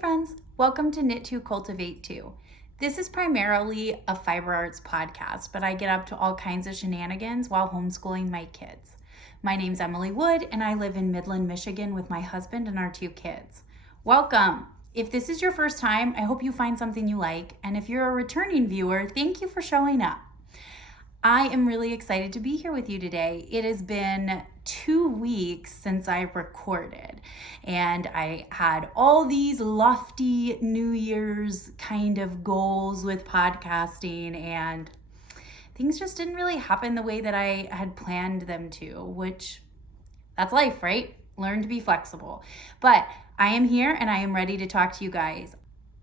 friends, welcome to Knit 2 Cultivate 2. This is primarily a fiber arts podcast, but I get up to all kinds of shenanigans while homeschooling my kids. My name's Emily Wood and I live in Midland, Michigan with my husband and our 2 kids. Welcome! If this is your first time, I hope you find something you like, and if you're a returning viewer, thank you for showing up. I am really excited to be here with you today. It has been 2 weeks since I recorded, and I had all these lofty New Year's kind of goals with podcasting, and things just didn't really happen the way that I had planned them to, which that's life, right? Learn to be flexible. But I am here and I am ready to talk to you guys.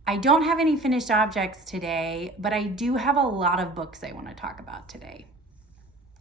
I don't have any finished objects today, but I do have a lot of books I want to talk about today.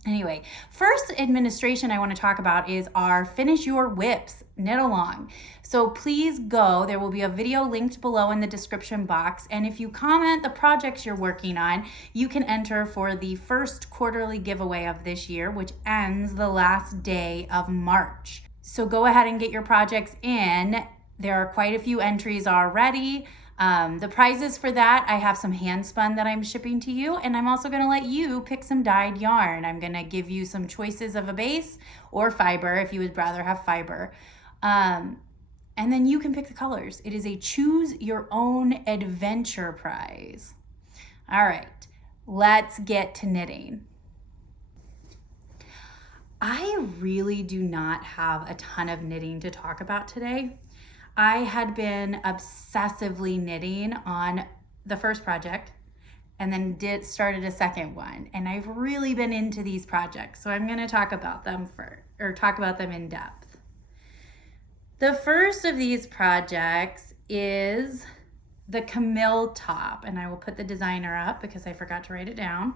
Anyway, first administration I want to talk about is our Finish Your Whips knit along. So please go, there will be a video linked below in the description box. And if you comment the projects you're working on, you can enter for the first quarterly giveaway of this year, which ends the last day of March. So go ahead and get your projects in. There are quite a few entries already. The prizes for that, I have some hand spun that I'm shipping to you, and I'm also going to let you pick some dyed yarn. I'm going to give you some choices of a base or fiber if you would rather have fiber. And then you can pick the colors. It is a choose your own adventure prize. All right, let's get to knitting. I really do not have a ton of knitting to talk about today. I had been obsessively knitting on the first project and then started a second one. And I've really been into these projects. So I'm going to talk about them in depth. The first of these projects is the chenille top. And I will put the designer up because I forgot to write it down.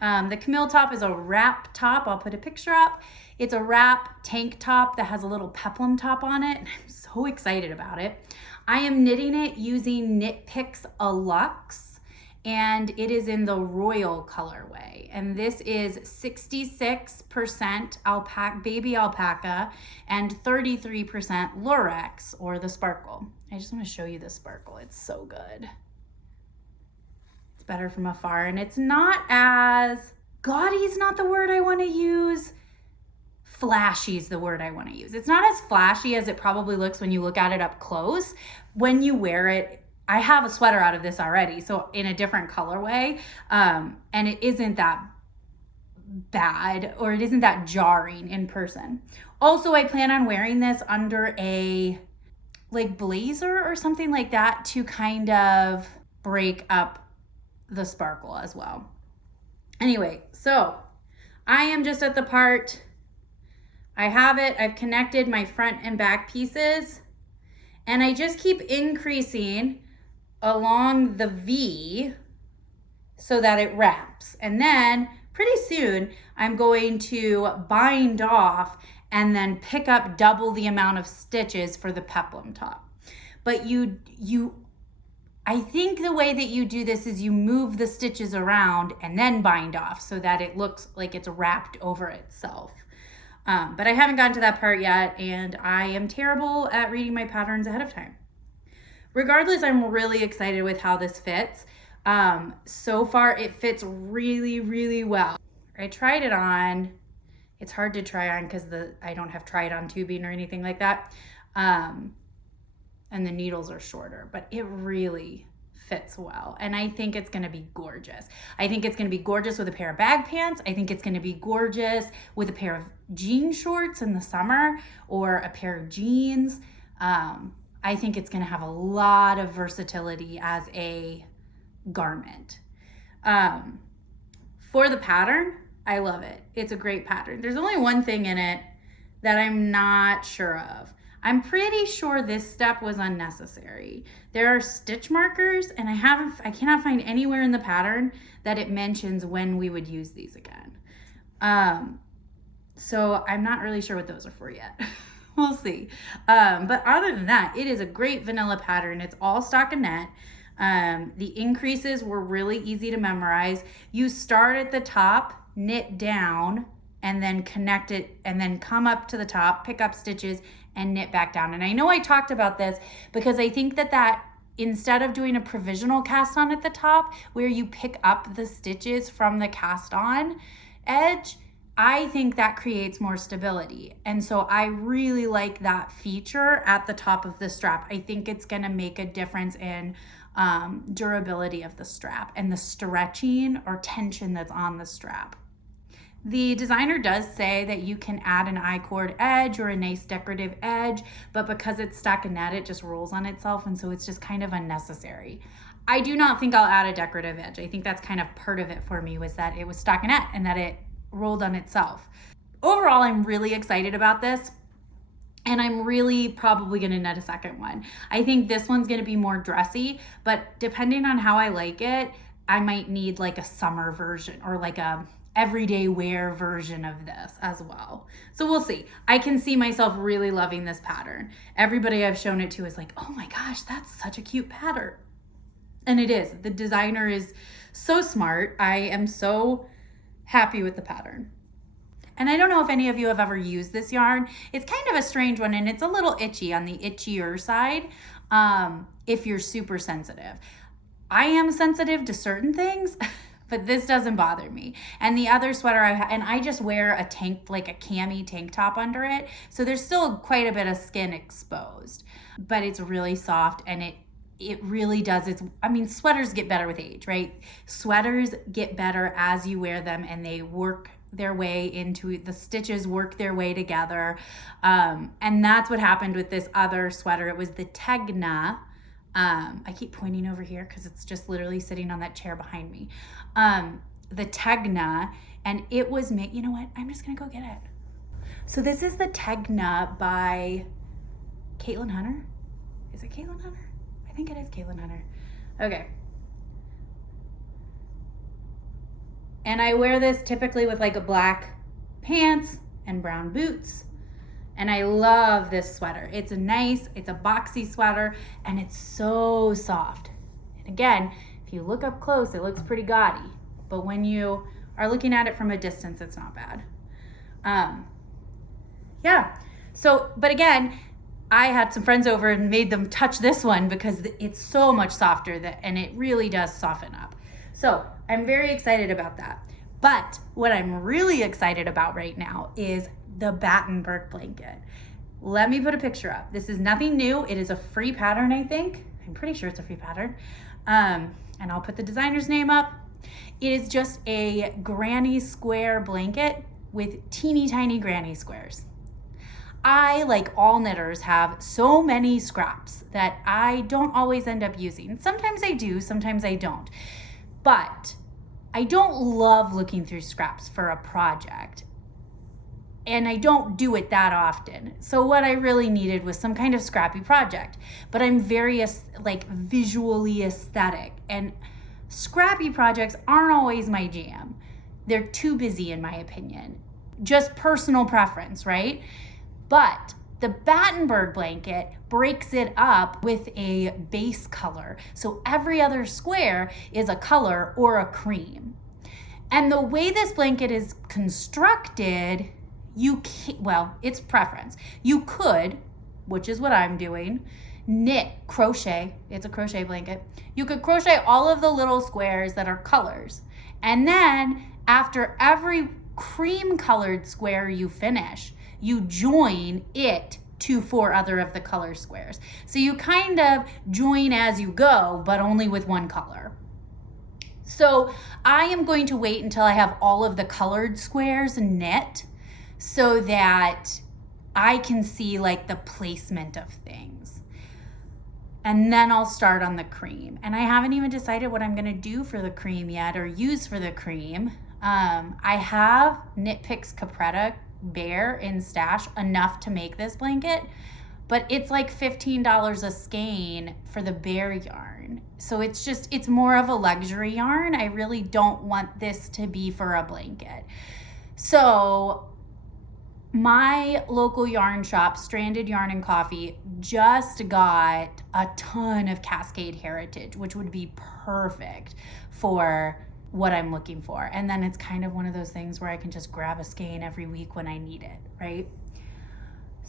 The chenille top is a wrap top. I'll put a picture up. It's a wrap tank top that has a little peplum top on it. I'm so excited about it. I am knitting it using Knitpicks alux, and it is in the royal colorway. And this is 66% alpaca, baby alpaca and 33% lurex, or the sparkle. I just want to show you the sparkle. It's so good. Better from afar, and it's not as gaudy is not the word I want to use. Flashy is the word I want to use. It's not as flashy as it probably looks when you look at it up close. When you wear it, I have a sweater out of this already, so in a different colorway, and it isn't that bad, or it isn't that jarring in person. Also, I plan on wearing this under a like blazer or something like that to kind of break up the sparkle as well. Anyway, so I am just at the part, I have it, I've connected my front and back pieces, and I just keep increasing along the V so that it wraps. And then pretty soon I'm going to bind off and then pick up double the amount of stitches for the peplum top. But I think the way that you do this is you move the stitches around and then bind off so that it looks like it's wrapped over itself. But I haven't gotten to that part yet, and I am terrible at reading my patterns ahead of time. Regardless, I'm really excited with how this fits. So far, it fits really, really well. I tried it on. It's hard to try on because I don't have try-it-on tubing or anything like that. And the needles are shorter, but it really fits well. And I think it's gonna be gorgeous. I think it's gonna be gorgeous with a pair of bag pants. I think it's gonna be gorgeous with a pair of jean shorts in the summer or a pair of jeans. I think it's gonna have a lot of versatility as a garment. For the pattern, I love it. It's a great pattern. There's only one thing in it that I'm not sure of. I'm pretty sure this step was unnecessary. There are stitch markers, and I cannot find anywhere in the pattern that it mentions when we would use these again. So I'm not really sure what those are for yet. We'll see. But other than that, it is a great vanilla pattern. It's all stockinette. The increases were really easy to memorize. You start at the top, knit down, and then connect it, and then come up to the top, pick up stitches, and knit back down. And I know I talked about this because I think that instead of doing a provisional cast on at the top where you pick up the stitches from the cast on edge, I think that creates more stability. And so I really like that feature at the top of the strap. I think it's gonna make a difference in durability of the strap and the stretching or tension that's on the strap. The designer does say that you can add an I-cord edge or a nice decorative edge, but because it's stockinette, it just rolls on itself, and so it's just kind of unnecessary. I do not think I'll add a decorative edge. I think that's kind of part of it for me, was that it was stockinette and that it rolled on itself. Overall, I'm really excited about this, and I'm really probably gonna knit a second one. I think this one's gonna be more dressy, but depending on how I like it, I might need like a summer version or like a everyday wear version of this as well. So we'll see. I can see myself really loving this pattern. Everybody I've shown it to is like, oh my gosh, that's such a cute pattern. And it is. The designer is so smart. I am so happy with the pattern. And I don't know if any of you have ever used this yarn. It's kind of a strange one, and it's a little itchy, on the itchier side, if you're super sensitive. I am sensitive to certain things, but this doesn't bother me. And the other sweater I just wear a tank, like a cami tank top under it. So there's still quite a bit of skin exposed, but it's really soft, and it really does. Sweaters get better with age, right? Sweaters get better as you wear them, and they work their way into the stitches, work their way together. And that's what happened with this other sweater. It was the Tegna. I keep pointing over here because it's just literally sitting on that chair behind me. The Tegna, and it was made, you know what? I'm just gonna go get it. So this is the Tegna by Caitlin Hunter. Is it Caitlin Hunter? I think it is Caitlin Hunter. Okay. And I wear this typically with like a black pants and brown boots. And I love this sweater. It's nice, it's a boxy sweater, and it's so soft. And again, if you look up close, it looks pretty gaudy. But when you are looking at it from a distance, it's not bad. But again, I had some friends over and made them touch this one because it's so much softer and it really does soften up. So I'm very excited about that. But what I'm really excited about right now is the Battenberg blanket. Let me put a picture up. This is nothing new. It is a free pattern, I think. I'm pretty sure it's a free pattern. And I'll put the designer's name up. It is just a granny square blanket with teeny tiny granny squares. I, like all knitters, have so many scraps that I don't always end up using. Sometimes I do, sometimes I don't. But I don't love looking through scraps for a project. And I don't do it that often. So what I really needed was some kind of scrappy project. But I'm very visually aesthetic. And scrappy projects aren't always my jam. They're too busy, in my opinion. Just personal preference, right? But the Battenberg blanket breaks it up with a base color. So every other square is a color or a cream. And the way this blanket is constructed, it's preference. You could, which is what I'm doing, crochet. It's a crochet blanket. You could crochet all of the little squares that are colors. And then after every cream colored square you finish, you join it to 4 other of the color squares. So you kind of join as you go, but only with one color. So I am going to wait until I have all of the colored squares knit so that I can see like the placement of things. And then I'll start on the cream. And I haven't even decided what I'm gonna do for the cream yet, or use for the cream. I have Knitpicks Capretta Bear in stash, enough to make this blanket, but it's like $15 a skein for the bear yarn. So it's more of a luxury yarn. I really don't want this to be for a blanket. So my local yarn shop, Stranded Yarn and Coffee, just got a ton of Cascade Heritage, which would be perfect for what I'm looking for. And then it's kind of one of those things where I can just grab a skein every week when I need it, right?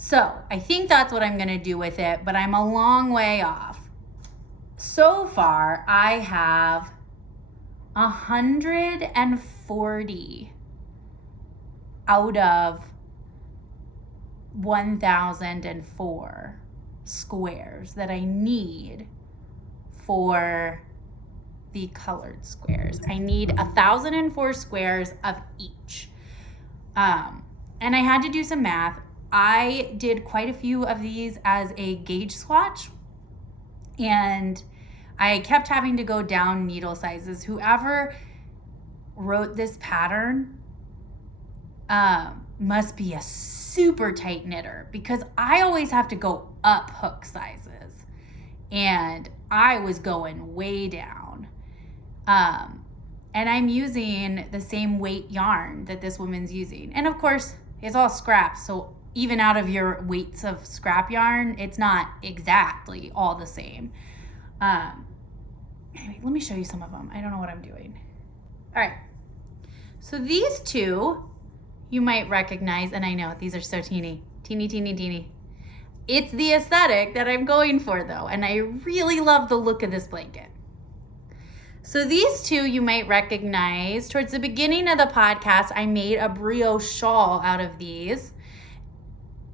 So I think that's what I'm going to do with it, but I'm a long way off. So far, I have 140 out of 1,004 squares that I need for the colored squares. I need 1,004 squares of each. And I had to do some math. I did quite a few of these as a gauge swatch, and I kept having to go down needle sizes. Whoever wrote this pattern must be a super tight knitter, because I always have to go up hook sizes, and I was going way down. And I'm using the same weight yarn that this woman's using. And of course, it's all scrap, so even out of your weights of scrap yarn, it's not exactly all the same. Anyway, let me show you some of them. I don't know what I'm doing. All right. So these two you might recognize, and I know these are so teeny. It's the aesthetic that I'm going for though, and I really love the look of this blanket. So these two you might recognize. Towards the beginning of the podcast, I made a brioche shawl out of these.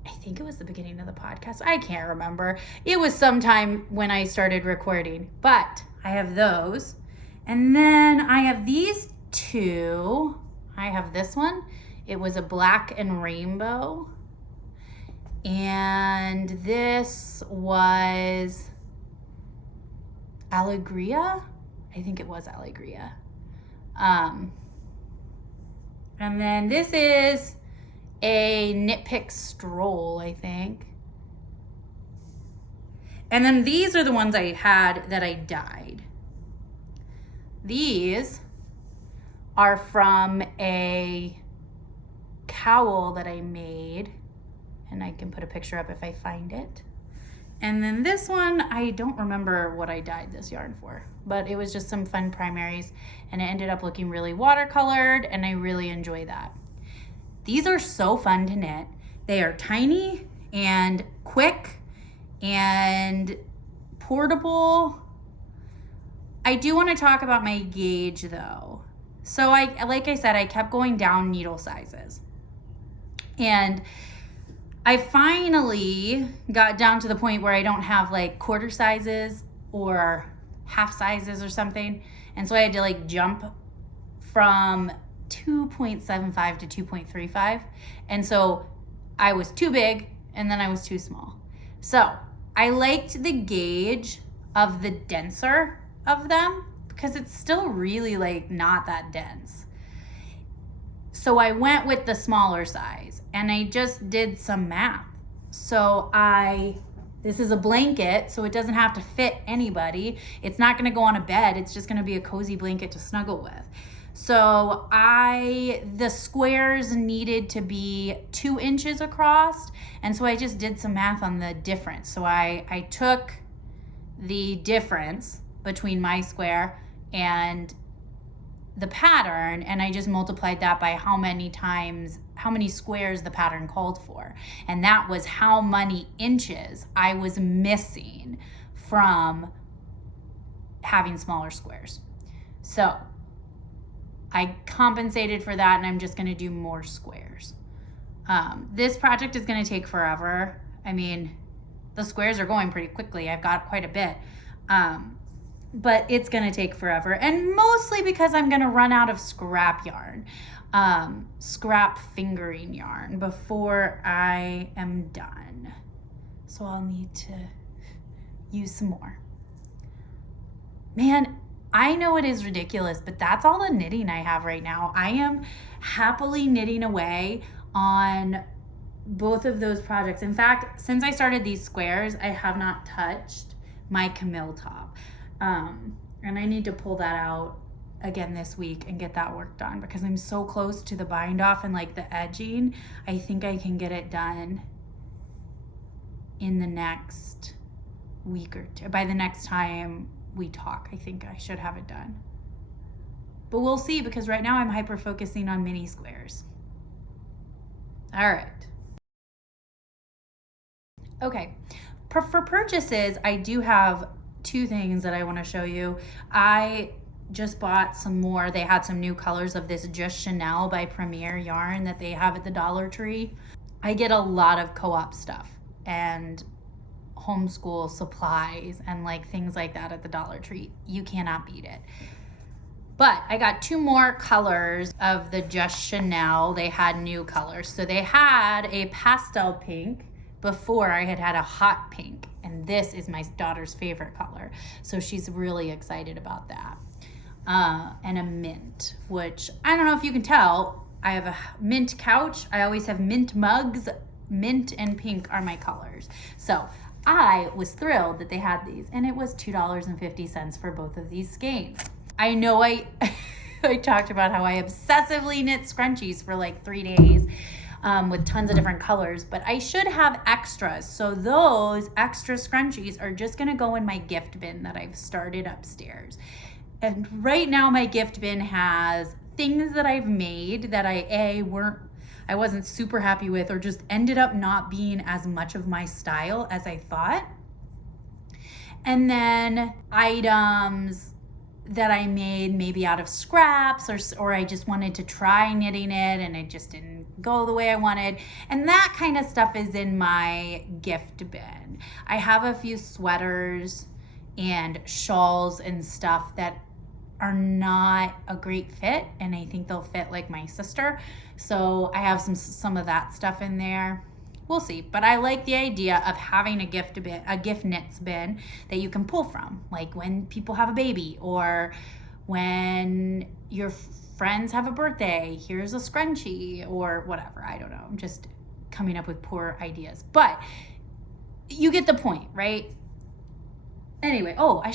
I think it was the beginning of the podcast. I can't remember. It was sometime when I started recording, but I have those. And then I have these two. I have this one. It was a black and rainbow. And this was Alegria. I think it was Alegria. And then this is a Knitpicks stroll, I think. And then these are the ones I had that I dyed. These are from a cowl that I made, and I can put a picture up if I find it. And then this one, I don't remember what I dyed this yarn for, but it was just some fun primaries, and it ended up looking really watercolored, and I really enjoy that. These are so fun to knit. They are tiny and quick and portable. I do want to talk about my gauge though. So like I said, I kept going down needle sizes. And I finally got down to the point where I don't have like quarter sizes or half sizes or something. And so I had to like jump from 2.75 to 2.35. And so I was too big and then I was too small. So I liked the gauge of the denser of them because it's still really like not that dense. So I went with the smaller size and I just did some math. So this is a blanket, so it doesn't have to fit anybody. It's not gonna go on a bed. It's just gonna be a cozy blanket to snuggle with. So the squares needed to be 2 inches across. And so I just did some math on the difference. So I took the difference between my square and the pattern, and I just multiplied that by how many squares the pattern called for. And that was how many inches I was missing from having smaller squares. So I compensated for that, and I'm just gonna do more squares. This project is gonna take forever. I mean, the squares are going pretty quickly. I've got quite a bit. But it's gonna take forever, and mostly because I'm gonna run out of scrap yarn, scrap fingering yarn before I am done. So I'll need to use some more. Man, I know it is ridiculous, but that's all the knitting I have right now. I am happily knitting away on both of those projects. In fact, since I started these squares, I have not touched my camille top. And I need to pull that out again this week and get that work done because I'm so close to the bind off and like the edging. I think I can get it done in the next week or two. By the next time we talk, I think I should have it done. But we'll see, because right now I'm hyper focusing on mini squares. All right. Okay, for purchases, I do have two things that I want to show you. I just bought some more. They had some new colors of this Just Chenille by Premier yarn that they have at the Dollar Tree. I get a lot of co-op stuff and homeschool supplies and like things like that at the Dollar Tree. You cannot beat it. But I got two more colors of the Just Chenille. They had new colors. So they had a pastel pink before. I had a hot pink, and this is my daughter's favorite color. So she's really excited about that. And a mint, which I don't know if you can tell, I have a mint couch. I always have mint mugs. Mint and pink are my colors. So I was thrilled that they had these, and it was $2.50 for both of these skeins. I know I talked about how I obsessively knit scrunchies for like 3 days with tons of different colors, but I should have extras. So those extra scrunchies are just gonna go in my gift bin that I've started upstairs. And right now my gift bin has things that I've made that I wasn't super happy with, or just ended up not being as much of my style as I thought. And then items that I made maybe out of scraps, or I just wanted to try knitting it and it just didn't go the way I wanted. And that kind of stuff is in my gift bin. I have a few sweaters and shawls and stuff that are not a great fit, and I think they'll fit like my sister. So I have some of that stuff in there. We'll see, but I like the idea of having a gift knits bin that you can pull from, like when people have a baby, or when your friends have a birthday, here's a scrunchie or whatever. I don't know, I'm just coming up with poor ideas, but you get the point, right? Anyway, I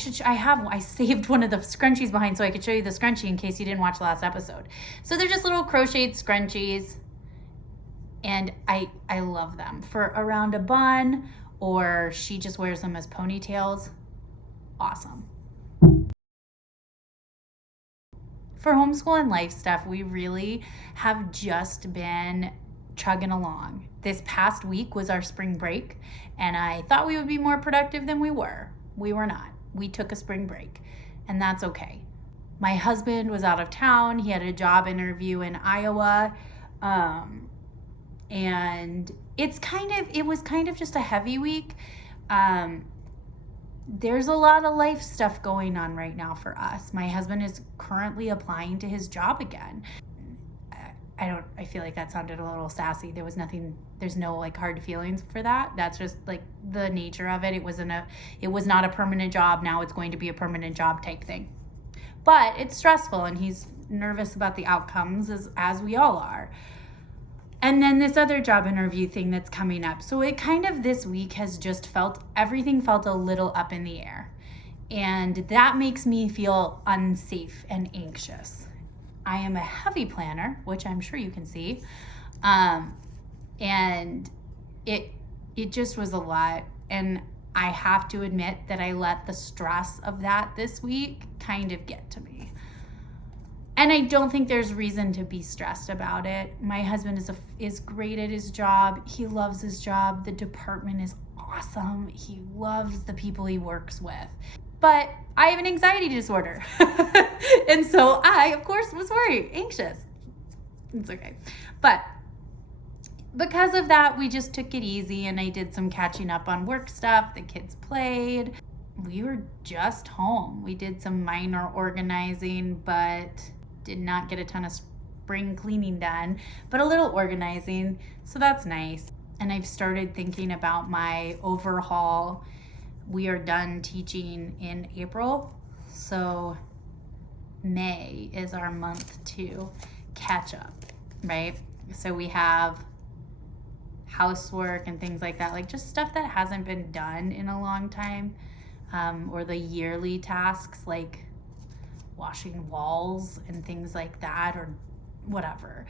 saved one of the scrunchies behind so I could show you the scrunchie in case you didn't watch the last episode. So they're just little crocheted scrunchies, and I love them for around a bun, or she just wears them as ponytails. Awesome. For homeschool and life stuff, we really have just been chugging along. This past week was our spring break, and I thought we would be more productive than we were. We were not. We took a spring break, and that's okay. My husband was out of town. He had a job interview in Iowa, and it was kind of just a heavy week. There's a lot of life stuff going on right now for us. My husband is currently applying to his job again. I feel like that sounded a little sassy. There's no like hard feelings for that. That's just like the nature of it. It was not a permanent job. Now it's going to be a permanent job type thing. But it's stressful, and he's nervous about the outcomes as we all are. And then this other job interview thing that's coming up. So it kind of this week has just everything felt a little up in the air. And that makes me feel unsafe and anxious. I am a heavy planner, which I'm sure you can see. And it just was a lot. And I have to admit that I let the stress of that this week kind of get to me. And I don't think there's reason to be stressed about it. My husband is great at his job. He loves his job. The department is awesome. He loves the people he works with. But I have an anxiety disorder. And so I, of course, was worried, anxious. It's okay. But because of that, we just took it easy, and I did some catching up on work stuff. The kids played. We were just home. We did some minor organizing, but did not get a ton of spring cleaning done, but a little organizing. So that's nice. And I've started thinking about my overhaul. We are done teaching in April, so May is our month to catch up, right? So we have housework and things like that, like just stuff that hasn't been done in a long time, or the yearly tasks like washing walls and things like that, or whatever,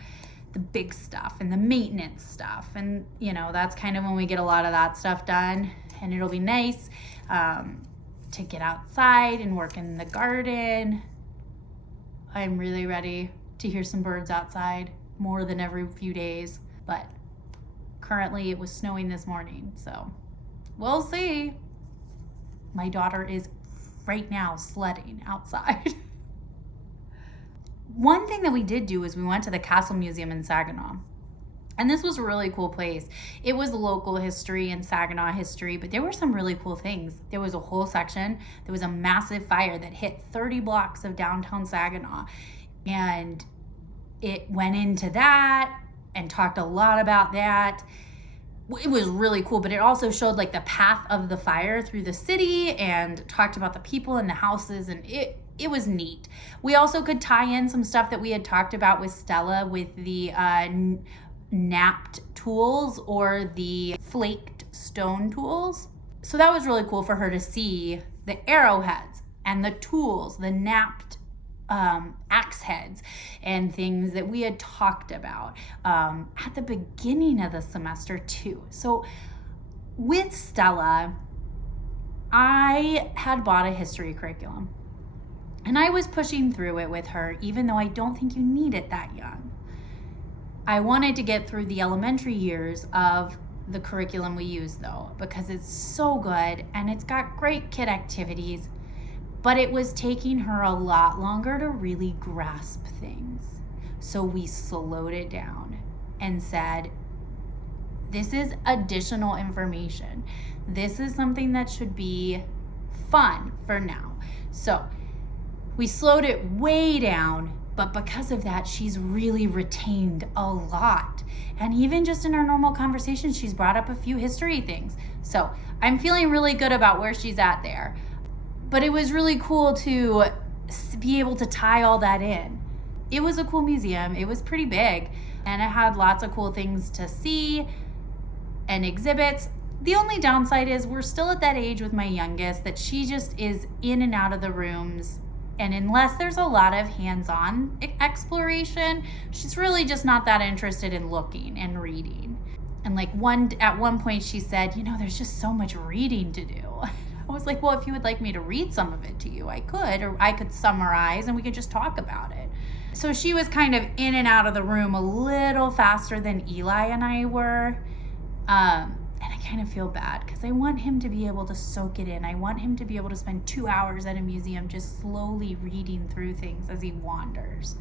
the big stuff and the maintenance stuff. And that's kind of when we get a lot of that stuff done. And it'll be nice to get outside and work in the garden. I'm really ready to hear some birds outside more than every few days. But currently it was snowing this morning, so We'll see. My daughter is right now sledding outside. One thing that we did do is we went to the Castle Museum in Saginaw. And this was a really cool place. It was local history and Saginaw history, but there were some really cool things. There was a whole section. There was a massive fire that hit 30 blocks of downtown Saginaw. And it went into that and talked a lot about that. It was really cool, but it also showed like the path of the fire through the city and talked about the people and the houses, and it was neat. We also could tie in some stuff that we had talked about with Stella with the napped tools or the flaked stone tools. So that was really cool for her to see the arrowheads and the tools, the napped axe heads and things that we had talked about at the beginning of the semester too. So with Stella, I had bought a history curriculum and I was pushing through it with her, even though I don't think you need it that young. I wanted to get through the elementary years of the curriculum we use though, because it's so good and it's got great kid activities, but it was taking her a lot longer to really grasp things. So we slowed it down and said, this is additional information. This is something that should be fun for now. So we slowed it way down. But because of that, she's really retained a lot. And even just in our normal conversations, she's brought up a few history things. So I'm feeling really good about where she's at there. But it was really cool to be able to tie all that in. It was a cool museum. It was pretty big. And it had lots of cool things to see and exhibits. The only downside is we're still at that age with my youngest that she just is in and out of the rooms. And unless there's a lot of hands-on exploration, she's really just not that interested in looking and reading. And at one point she said, there's just so much reading to do. I was like, well, if you would like me to read some of it to you, I could, or I could summarize and we could just talk about it. So she was kind of in and out of the room a little faster than Eli and I were. And I kind of feel bad because I want him to be able to soak it in. I want him to be able to spend 2 hours at a museum just slowly reading through things as he wanders.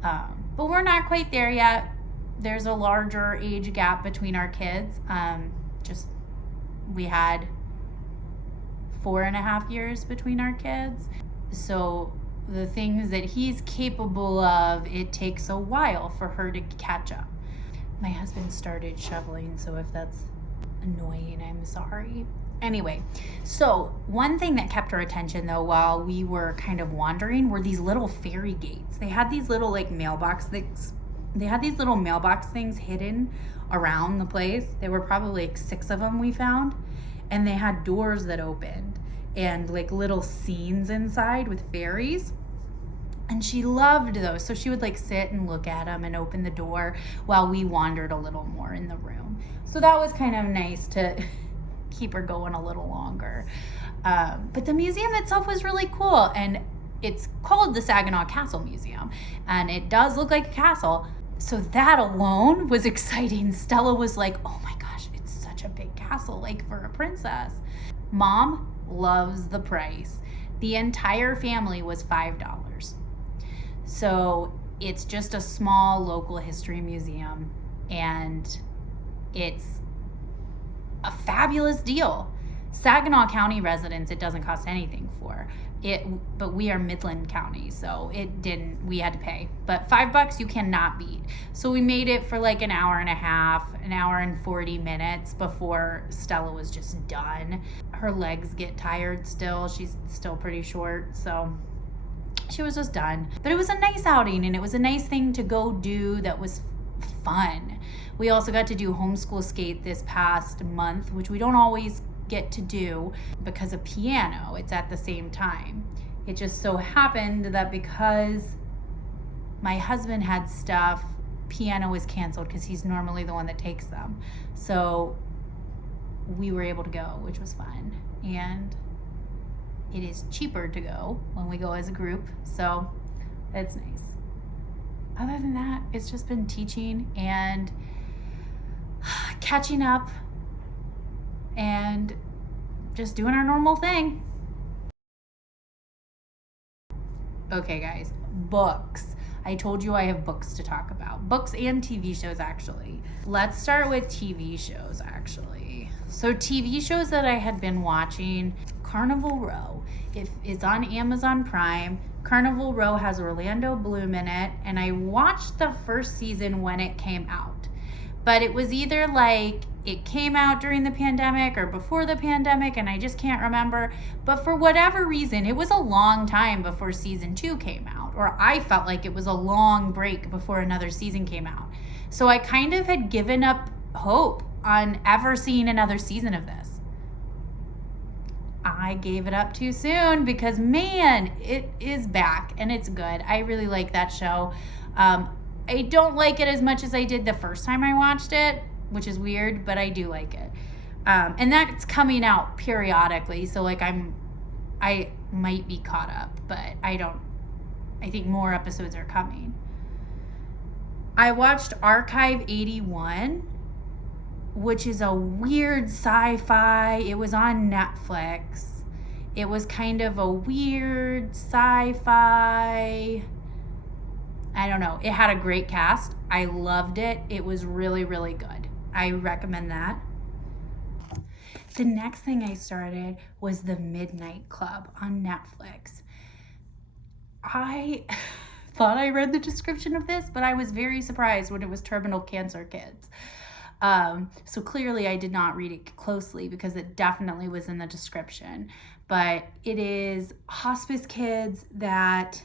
But we're not quite there yet. There's a larger age gap between our kids. We had 4.5 years between our kids. So the things that he's capable of, it takes a while for her to catch up. My husband started shoveling, so if that's annoying, I'm sorry. Anyway, so one thing that kept our attention though while we were kind of wandering were these little fairy gates. They had these little mailbox things. They had these little mailbox things hidden around the place. There were probably 6 of them we found, and they had doors that opened and little scenes inside with fairies. And she loved those. So she would sit and look at them and open the door while we wandered a little more in the room. So that was kind of nice to keep her going a little longer. But the museum itself was really cool. And it's called the Saginaw Castle Museum. And it does look like a castle. So that alone was exciting. Stella was like, oh my gosh, it's such a big castle, for a princess. Mom loves the price. The entire family was $5. So it's just a small local history museum, and it's a fabulous deal. Saginaw County residents, it doesn't cost anything for it, but we are Midland County, so we had to pay. But $5 you cannot beat. So we made it for an hour and a half, an hour and 40 minutes before Stella was just done. Her legs get tired still. She's still pretty short, so she was just done. But it was a nice outing, and it was a nice thing to go do that was fun. We also got to do homeschool skate this past month, which we don't always get to do because of piano. It's at the same time. It just so happened that because my husband had stuff, piano was canceled because he's normally the one that takes them. So we were able to go, which was fun. And it is cheaper to go when we go as a group, so that's nice. Other than that, it's just been teaching and catching up and just doing our normal thing. Okay, guys, books. I told you I have books to talk about. Books and TV shows, actually. Let's start with TV shows, actually. So TV shows that I had been watching, Carnival Row. It's on Amazon Prime. Carnival Row has Orlando Bloom in it, and I watched the first season when it came out. But it was either like it came out during the pandemic or before the pandemic, and I just can't remember. But for whatever reason, it was a long time before season 2 came out, or I felt like it was a long break before another season came out. So I kind of had given up hope on ever seeing another season of this. I gave it up too soon because, man, it is back and it's good. I really like that show. I don't like it as much as I did the first time I watched it, which is weird, but I do like it. And that's coming out periodically, so like I might be caught up, but I think more episodes are coming. I watched Archive 81, which is a weird sci-fi. It was on Netflix. It was kind of a weird sci-fi. I don't know. It had a great cast. I loved it. It was really, really good. I recommend that. The next thing I started was The Midnight Club on Netflix. I thought I read the description of this, but I was very surprised when it was terminal cancer kids. So clearly I did not read it closely because it definitely was in the description. But it is hospice kids that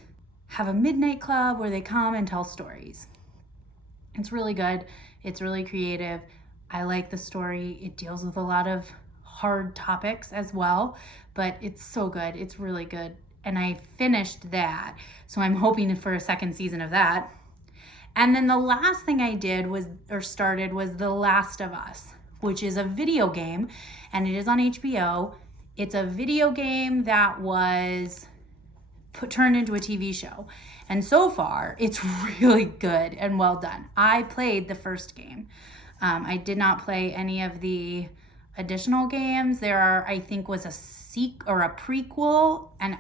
have a midnight club where they come and tell stories. It's really good. It's really creative. I like the story. It deals with a lot of hard topics as well, but it's so good. It's really good. And I finished that. So I'm hoping for a second season of that. And then the last thing I did was The Last of Us, which is a video game, and it is on HBO. It's a video game that was turned into a TV show. And so far, it's really good and well done. I played the first game. I did not play any of the additional games. I think, was a prequel, and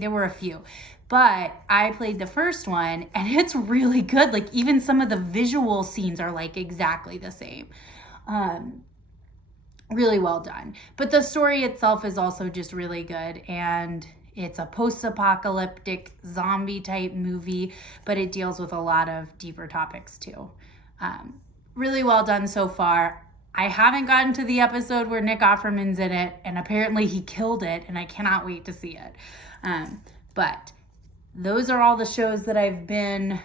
there were a few. But I played the first one, and it's really good. Like, even some of the visual scenes are like exactly the same. Really well done. But the story itself is also just really good, and it's a post-apocalyptic zombie type movie, but it deals with a lot of deeper topics too. Really well done so far. I haven't gotten to the episode where Nick Offerman's in it, and apparently he killed it, and I cannot wait to see it. But those are all the shows that I've been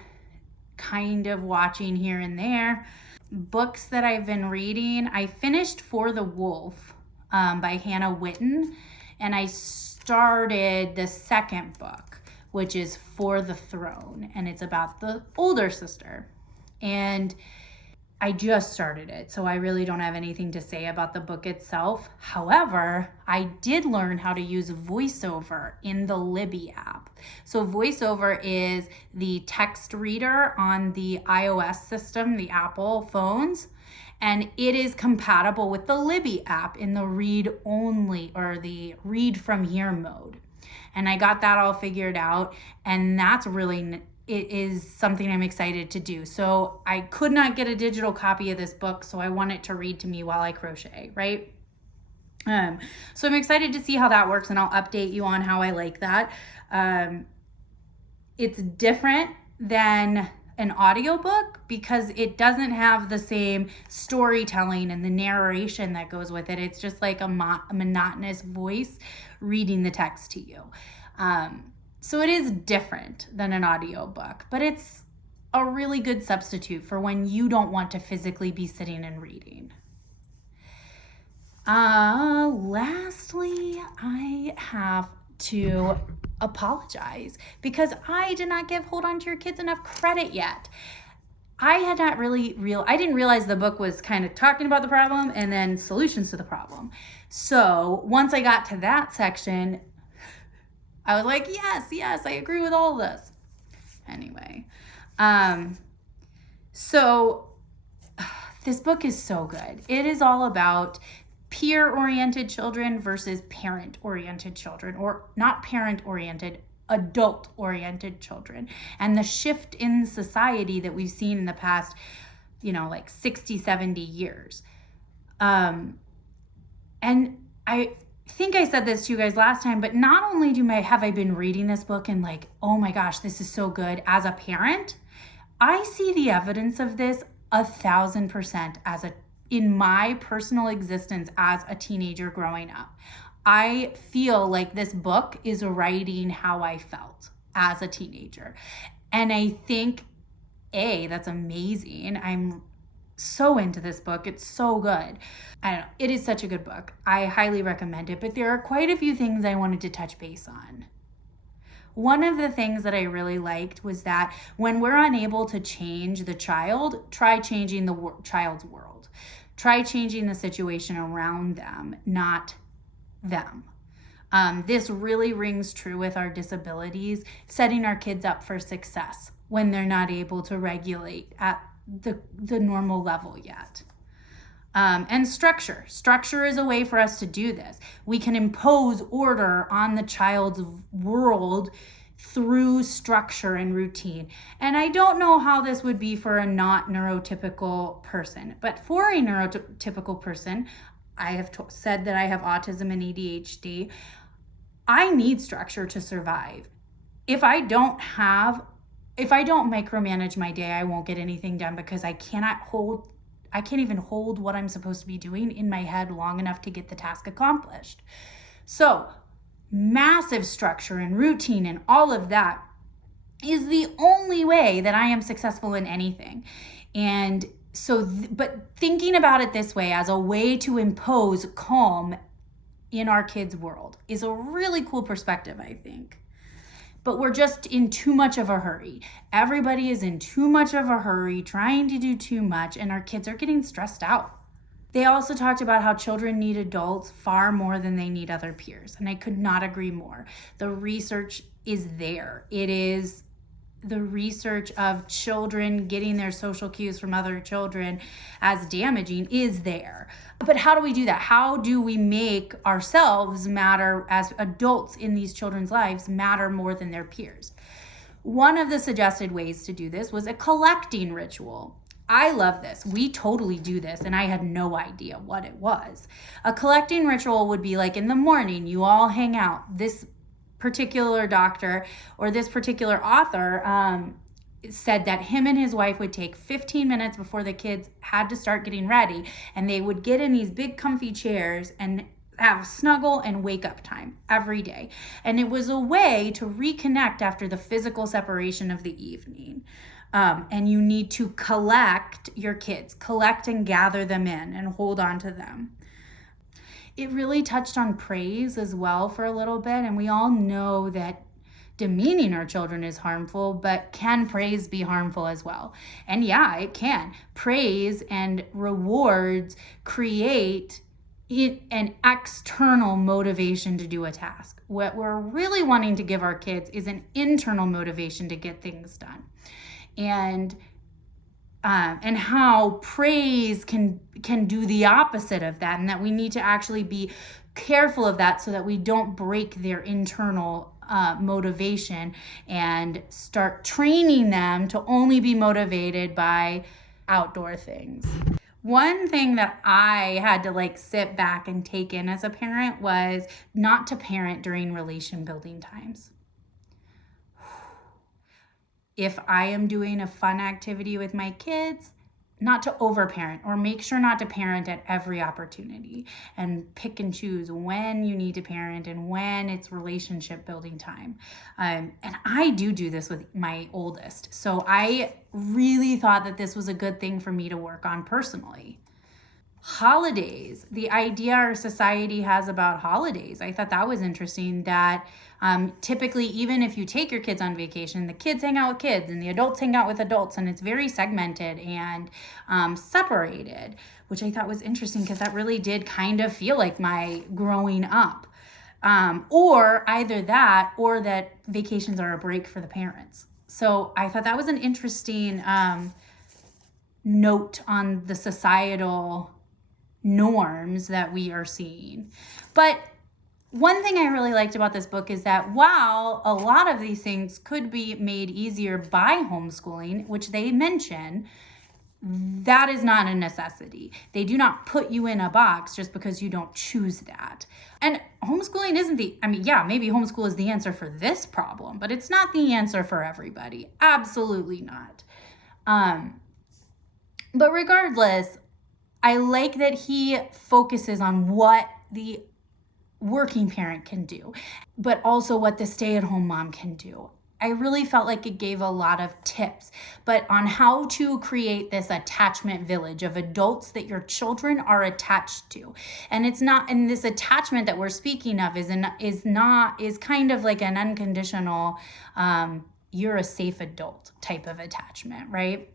kind of watching here and there. Books that I've been reading. I finished For the Wolf by Hannah Whitten, and I started the second book, which is For the Throne, and it's about the older sister. And I just started it, so I really don't have anything to say about the book itself. However, I did learn how to use VoiceOver in the Libby app. So VoiceOver is the text reader on the iOS system, the Apple phones, and it is compatible with the Libby app in the read only or the read from here mode. And I got that all figured out, and that's really it is something I'm excited to do. So I could not get a digital copy of this book, so I want it to read to me while I crochet, right? So I'm excited to see how that works, and I'll update you on how I like that. It's different than an audiobook because it doesn't have the same storytelling and the narration that goes with it. It's just like a monotonous voice reading the text to you. So it is different than an audiobook, but it's a really good substitute for when you don't want to physically be sitting and reading. Lastly, I have to apologize because I did not give Hold On to Your Kids enough credit yet. I didn't realize the book was kind of talking about the problem and then solutions to the problem. So once I got to that section, I was like, yes, I agree with all of this. Anyway, so this book is so good. It is all about peer-oriented children versus parent-oriented children, or not parent-oriented, adult-oriented children, and the shift in society that we've seen in the past, like 60, 70 years. And I think I said this to you guys last time, but not only have I been reading this book and like, oh my gosh, this is so good as a parent, I see the evidence of this 1,000% in my personal existence as a teenager growing up. I feel like this book is writing how I felt as a teenager. And I think, that's amazing. I'm so into this book. It's so good. I don't know. It is such a good book. I highly recommend it, but there are quite a few things I wanted to touch base on. One of the things that I really liked was that when we're unable to change the child, try changing the child's world. Try changing the situation around them, not them. This really rings true with our disabilities, setting our kids up for success when they're not able to regulate at the normal level yet. And structure. Structure is a way for us to do this. We can impose order on the child's world through structure and routine. And I don't know how this would be for a not neurotypical person, but for a neurotypical person, I have said that I have autism and ADHD. I need structure to survive. If I don't micromanage my day, I won't get anything done because I can't even hold what I'm supposed to be doing in my head long enough to get the task accomplished. So massive structure and routine and all of that is the only way that I am successful in anything. And so, but thinking about it this way as a way to impose calm in our kids' world is a really cool perspective, I think. But we're just in too much of a hurry. Everybody is in too much of a hurry, trying to do too much, and our kids are getting stressed out. They also talked about how children need adults far more than they need other peers, and I could not agree more. The research is there. It is the research of children getting their social cues from other children as damaging is there. But how do we do that? How do we make ourselves matter as adults in these children's lives matter more than their peers? One of the suggested ways to do this was a collecting ritual. I love this. We totally do this, and I had no idea what it was. A collecting ritual would be like in the morning, you all hang out. This particular doctor or this particular author said that him and his wife would take 15 minutes before the kids had to start getting ready, and they would get in these big comfy chairs and have snuggle and wake up time every day. And it was a way to reconnect after the physical separation of the evening. And you need to collect your kids, collect and gather them in and hold on to them. It really touched on praise as well for a little bit, and we all know that demeaning our children is harmful, but can praise be harmful as well? And yeah, it can. Praise and rewards create an external motivation to do a task. What we're really wanting to give our kids is an internal motivation to get things done. And how praise can do the opposite of that, and that we need to actually be careful of that so that we don't break their internal motivation and start training them to only be motivated by outdoor things. One thing that I had to sit back and take in as a parent was not to parent during relation building times. If I am doing a fun activity with my kids, not to overparent, or make sure not to parent at every opportunity, and pick and choose when you need to parent and when it's relationship building time. And I do this with my oldest. So I really thought that this was a good thing for me to work on personally. Holidays, the idea our society has about holidays. I thought that was interesting that typically, even if you take your kids on vacation, the kids hang out with kids and the adults hang out with adults, and it's very segmented and separated, which I thought was interesting because that really did kind of feel like my growing up. Or either that or that vacations are a break for the parents. So I thought that was an interesting note on the societal norms that we are seeing. But one thing I really liked about this book is that while a lot of these things could be made easier by homeschooling, which they mention, that is not a necessity. They do not put you in a box just because you don't choose that. And homeschooling isn't maybe homeschool is the answer for this problem, but it's not the answer for everybody. Absolutely not. But regardless, I like that he focuses on what the working parent can do, but also what the stay-at-home mom can do. I really felt like it gave a lot of tips, but on how to create this attachment village of adults that your children are attached to. And it's not, and this attachment that we're speaking of is kind of like an unconditional, you're a safe adult type of attachment, right?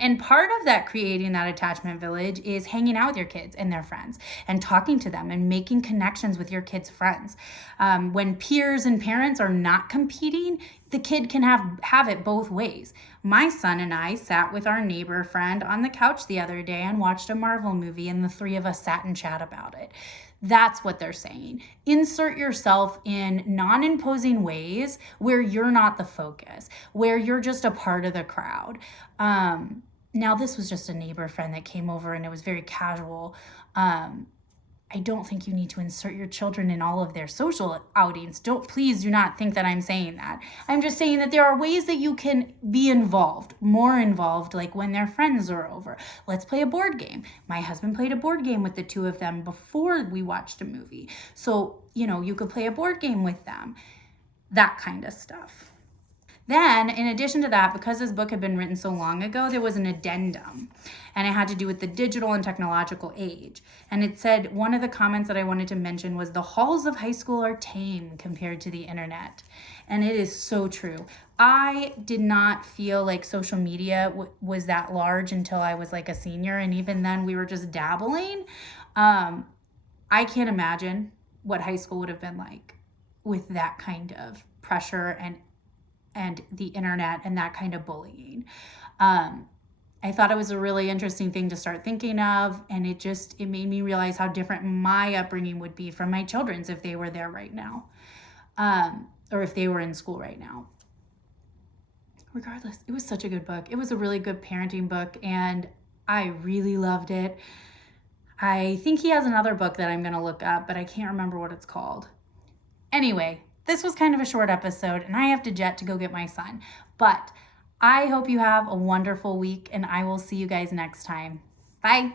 And part of that, creating that attachment village, is hanging out with your kids and their friends and talking to them and making connections with your kids' friends. When peers and parents are not competing, the kid can have it both ways. My son and I sat with our neighbor friend on the couch the other day and watched a Marvel movie, and the three of us sat and chat about it. That's what they're saying. Insert yourself in non-imposing ways where you're not the focus, where you're just a part of the crowd. Now, this was just a neighbor friend that came over, and it was very casual. I don't think you need to insert your children in all of their social outings. Please do not think that I'm saying that. I'm just saying that there are ways that you can be involved, more involved, like when their friends are over. Let's play a board game. My husband played a board game with the two of them before we watched a movie. So, you could play a board game with them, that kind of stuff. Then, in addition to that, because this book had been written so long ago, there was an addendum, and it had to do with the digital and technological age. And it said, one of the comments that I wanted to mention was, the halls of high school are tame compared to the internet. And it is so true. I did not feel like social media was that large until I was like a senior, and even then we were just dabbling. I can't imagine what high school would have been like with that kind of pressure and the internet and that kind of bullying. I thought it was a really interesting thing to start thinking of, and it made me realize how different my upbringing would be from my children's if they were there right now, or if they were in school right now. Regardless, it was such a good book. It was a really good parenting book, and I really loved it. I think he has another book that I'm going to look up, but I can't remember what it's called. Anyway, this was kind of a short episode, and I have to jet to go get my son. But I hope you have a wonderful week, and I will see you guys next time. Bye.